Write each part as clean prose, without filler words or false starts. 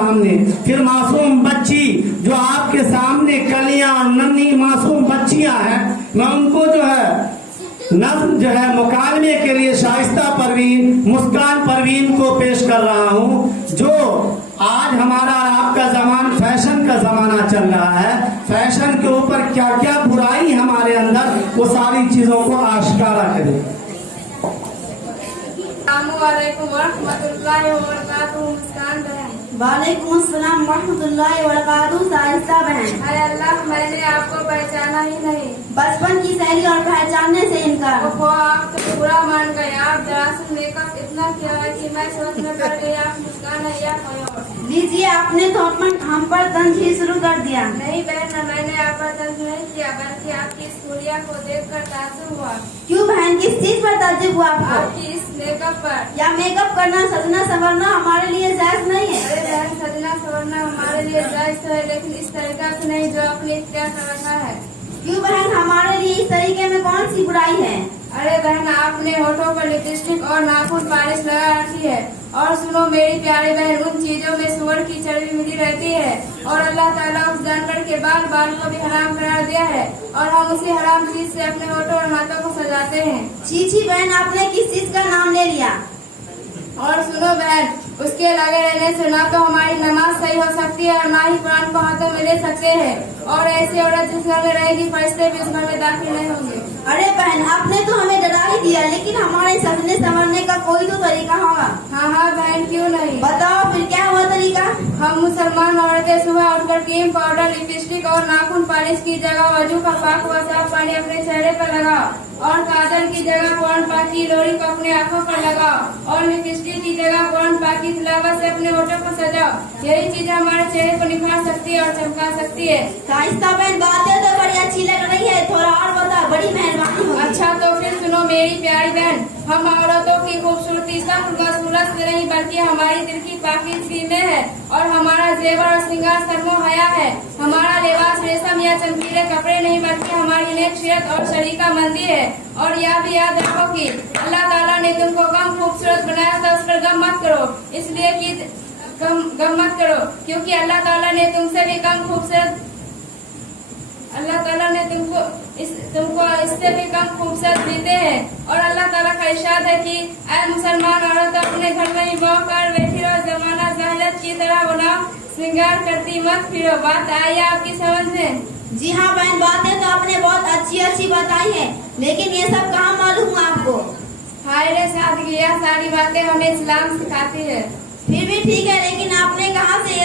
सामने। फिर मासूम बच्ची जो आपके सामने कलियां नन्ही मासूम बच्चियां हैं, मैं उनको जो है नज़्म जो है मुकालमे के लिए शाइस्ता परवीन, मुस्कान परवीन को पेश कर रहा हूँ। जो आज हमारा आपका जमान फैशन का जमाना चल रहा है, फैशन के ऊपर क्या क्या बुराई हमारे अंदर, वो सारी चीजों को आश्कारा करें। वालेकुम अस्सलाम वरहमतुल्लाहि वबरकातुहू। साहिस्ता बहन, हाय अल्लाह, मैंने आपको पहचाना ही नहीं। बचपन की सहेली और पहचानने से इनकार। ओहो, आप तो बुरा मान गए। आप दरअसल मेकअप इतना किया है कि मैं सोच में पड़ गई आप मुस्कान है या कोई और। लीजिए, आपने तो हम पर तंज ही शुरू कर दिया। नहीं बहन, मैंने आप पर तंज नहीं किया, बल्कि आपकी इस हुलिया को देखकर ताज्जुब हुआ। क्यों बहन, किस चीज पर ताज्जुब हुआ आपको? आपकी इस मेकअप पर। या मेकअप करना, सजना संवरना हमारे लिए जायज नहीं है? अरे बहन, सजना संवरना हमारे लिए जायज तो है, लेकिन इस तरीका से नहीं जो अपने क्या समझना है। क्यों बहन, हमारे लिए इस तरीके में कौन सी बुराई है? अरे बहन, आपने होठों पर लिपस्टिक और नाखून पॉलिश लगा रखी है। और सुनो मेरी प्यारी बहन, उन चीजों में सुअर की चर्बी मिली रहती है और अल्लाह ताला उस जानवर के बाल को भी हराम करार दिया है, और हम उसी हराम चीज से अपने होठों और हाथों को सजाते हैं। छी बहन, आपने किस चीज का नाम ले लिया? और सुनो बहन, उसके लगे रहने से ना तो हमारी नमाज सही हो सकती है और ना ही कुरान को हाथों में ले सकते हैं। और ऐसी औरत जिस घर में रहेगी, फरिश्ते भी उस घर में दाखिल नहीं होंगे। अरे बहन, आपने तो हमें डरा ही दिया, लेकिन हमारे सजने संवरने का कोई तो तरीका होगा। हाँ बहन, क्यों नहीं। बताओ फिर क्या हुआ तरीका? हम मुसलमान औरतें सुबह उठकर क्रीम पाउडर, लिपस्टिक और नाखून पॉलिश की जगह वजू का पाक व साफ पानी अपने चेहरे पर लगाओ, और काजल की जगह कुरान पाक की लोरी को अपने आँखों पर लगाओ, और लिपस्टिक की जगह कुरान पाक की तिलावत से अपने होठों को सजाओ। यही चीजें हमारे चेहरे को निखार सकती है और चमका सकती है। साहिस्ता बहन, बातें तो बड़ी अच्छी लग रही है, थोड़ा और बता, बड़ी मेहरबानी होगी। अच्छा तो फिर सुनो मेरी प्यारी बहन, हम औरतों की खूबसूरती सिर्फ सूरत से नहीं, बल्कि हमारी दिल की पाकीज़गी में है, और हमारा जेवर और श्रृंगार सर्मो हया है। हमारा लिबास रेशम या चमकीले कपड़े नहीं, बल्कि हमारी नेक सीरत और शरीका मंदी है। और यह भी याद रखो कि अल्लाह ताला ने तुमको कम खूबसूरत बनाया था, उस पर गम मत करो, इसलिए कि गम मत करो, क्योंकि अल्लाह ताला ने तुमसे भी कम खूबसूरत, अल्लाह ताला ने तुमको इससे भी कम खूबसूरत देते हैं। और अल्लाह ताला का इरशाद है कि ऐ मुसलमान औरत, अपने घर में ही कर बैठी रहो, जमाना जाहिलियत की तरह बनाओ, श्रृंगार करती मत फिरो। बात आई आपकी समझ में? जी हाँ बहन, बातें तो आपने बहुत अच्छी बताई है, लेकिन ये सब कहाँ मालूम आपको? हाय रे सादगी, यह सारी बातें हमें इस्लाम सिखाती है। फिर भी ठीक है, लेकिन आपने कहाँ से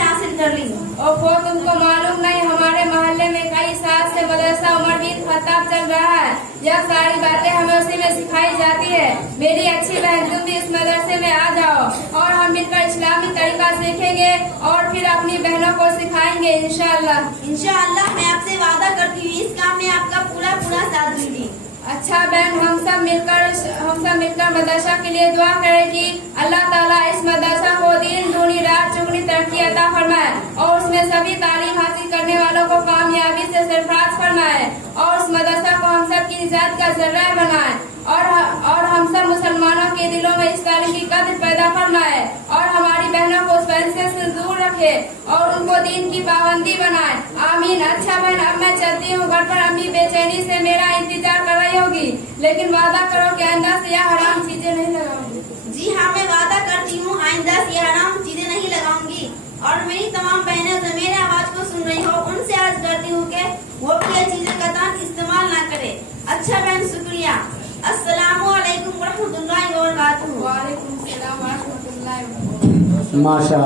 हासिल कर ली? ओहो, तुमको मालूम नहीं, हमारे मोहल्ले में कई साल से मदरसा उमर बिन खत्ताब चल रहा है। यह सारी बातें हमें उसी में सिखाई जाती है। मेरी अच्छी बहन, तुम भी इस मदरसे में आ जाओ, और हम मिलकर इस्लामी तरीका सीखेंगे और फिर अपनी बहनों को सिखाएंगे इंशाअल्लाह। मैं आपसे वादा करती हूँ, इस काम में आपका पूरा साथ दूंगी। अच्छा बहन, हम सब मिलकर मदरसा के लिए दुआ करें कि अल्लाह ताला इस मदरसा को दिन दूनी रात चुगनी तरक्की अता फरमाए, और उसमें सभी तालीम हासिल करने वालों को कामयाबी से सरफराज फरमाए, और उस मदरसा को हम सब की निजात का जरिया बनाए, और हम सब मुसलमानों के दिलों में इस तालीम की कद्र पैदा फरमाए, और हमारी बहनों को उस फैसले से दूर रखे और उनको दीन की पाबंदी बनाए। आमीन। अच्छा बहन, अब मैं चलती हूँ, घर पर अम्मी बेचैनी से मेरा इंतजार कर रही होगी, लेकिन वादा करो कि आइंदा से यह हराम चीजें नहीं लगाऊंगी। जी हाँ, मैं वादा करती हूँ, आइंदा से हराम चीजें नहीं लगाऊंगी। और मेरी तमाम बहनें जो मेरे आवाज को सुन रही हो, उनसे अर्ज करती हूँ कि वो भी ये चीजें कतई इस्तेमाल ना करे। अच्छा बहन, शुक्रिया। अस्सलामु अलैकुम वरहमतुल्लाहि वबरकातुहू। वालेकुम सलाम वरहमतुल्लाहि वबरकातुहू। माशा